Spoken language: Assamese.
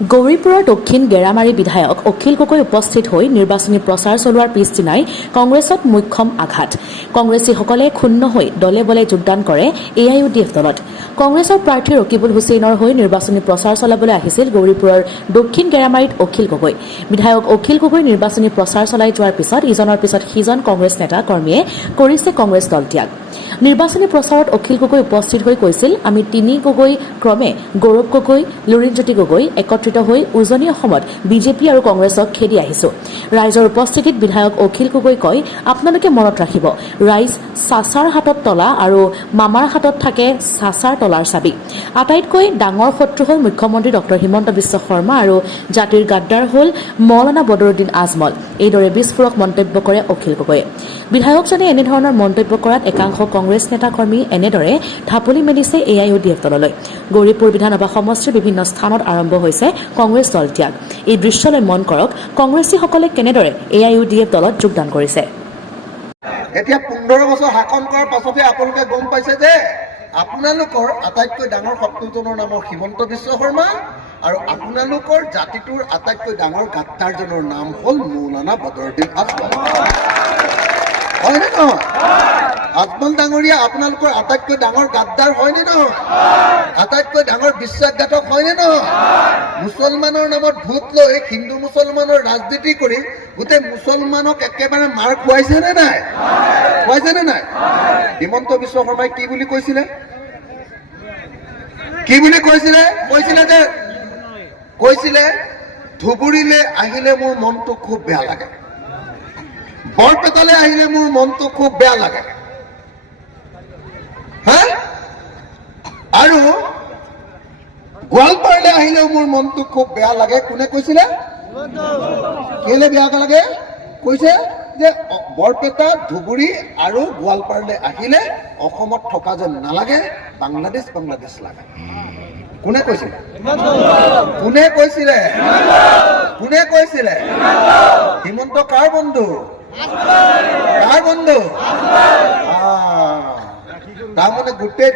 গৌৰীপুৰৰ দক্ষিণ গেৰামাৰী বিধায়ক অখিল গগৈ উপস্থিত হৈ নিৰ্বাচনী প্ৰচাৰ চলোৱাৰ পিছদিনাই কংগ্ৰেছত মুখ্যম আঘাত। কংগ্ৰেছীসকলে ক্ষুণ্ণ হৈ দলে বলে যোগদান কৰে AIUDF দলত। কংগ্ৰেছৰ প্ৰাৰ্থী ৰকিবুল হুছেইনৰ হৈ নিৰ্বাচনী প্ৰচাৰ চলাবলৈ আহিছিল গৌৰীপুৰৰ দক্ষিণ গেৰামাৰীত অখিল গগৈ। বিধায়ক অখিল গগৈ নিৰ্বাচনী প্ৰচাৰ চলাই যোৱাৰ পিছত ইজনৰ পিছত সিজন কংগ্ৰেছ নেতা কৰ্মীয়ে কৰিছে কংগ্ৰেছ দল ত্যাগ। নিৰ্বাচনী প্ৰচাৰত অখিল গগৈ উপস্থিত হৈ কৈছিল, আমি তিনি গগৈ ক্ৰমে গৌৰৱ গগৈ, লুৰিণজ্যোতি গগৈ একত্ৰিত হৈ উজনি অসমত বিজেপি আৰু কংগ্ৰেছক খেদি আহিছো। ৰাইজৰ উপস্থিতিত বিধায়ক অখিল গগৈ কয়, আপোনালোকে মনত ৰাখিব, ৰাইজ চাচাৰ হাতত তলা আৰু মামাৰ হাতত থাকে চাচাৰ তলাৰ চাবি। আটাইতকৈ ডাঙৰ শত্ৰু হ'ল মুখ্যমন্ত্ৰী ডঃ হিমন্ত বিশ্ব শৰ্মা আৰু জাতিৰ গাদ্দাৰ হ'ল মৌলানা বদৰুদ্দিন আজমল। এইদৰে বিস্ফোৰক মন্তব্য কৰে অখিল গগৈয়ে। বিধায়কজনে এনেধৰণৰ মন্তব্য কৰাত একাংশ কংগ্ৰেছ নেতা কৰ্মী এনেদৰে ঢাপলি মেলিছে AIUDF দললৈ। গৌৰীপুৰ বিধানসভা সমষ্টিৰ বিভিন্ন স্থানত আৰম্ভ হৈছে কংগ্ৰেছ দল ত্যাগ। এই দৃশ্যলৈ মন কৰক কংগ্ৰেছীসকলে কেনেদৰে AIUDF দলত যোগদান কৰিছে। এতিয়া 15 বছৰ শাসন কৰাৰ পাছতে আপোনালোকে গম পাইছে যে আপোনালোকৰ আটাইতকৈ ডাঙৰ শত্ৰুজনৰ নাম হিমন্ত বিশ্ব শৰ্মা আৰু আপোনালোকৰ জাতিটোৰ আটাইতকৈ ডাঙৰ গাদ্দাৰজনৰ নাম হ'ল মৌলানা বদৰুদ্দিন আজমল। হয়নে নহয়? আজমল ডাঙৰীয়া আপোনালোকৰ আটাইতকৈ ডাঙৰ গাদ্দাৰ হয়নে নহয়? আটাইতকৈ ডাঙৰ বিশ্বাসঘাতক হয়নে নহয়? মুছলমানৰ নামত ভোট লৈ হিন্দু মুছলমানৰ ৰাজনীতি কৰি গোটেই মুছলমানক একেবাৰে মাৰ খুৱাইছে নে নাই? খুৱাইছে নে নাই? হিমন্ত বিশ্ব শৰ্মাই কি বুলি কৈছিলে? কি বুলি কৈছিলে? কৈছিলে ধুবুৰীলৈ আহিলে মোৰ মনটো খুব বেয়া লাগে, বৰপেটালৈ আহিলে মোৰ মনটো খুব বেয়া লাগে, আৰু গোৱালপাৰালৈ আহিলেও মোৰ মনটো খুব বেয়া লাগে। কোনে কৈছিলে? কেলে বেয়া লাগে? কৈছে যে বৰপেটা, ধুবুৰী আৰু গোৱালপাৰালৈ আহিলে অসমত থকা যেন নালাগে, বাংলাদেশ লাগে। কোনে কৈছিলে? কোনে কৈছিলে? কোনে কৈছিলে? হিমন্ত কাৰ বন্ধু? কাৰ বন্ধু? তাৰমানে গোটেই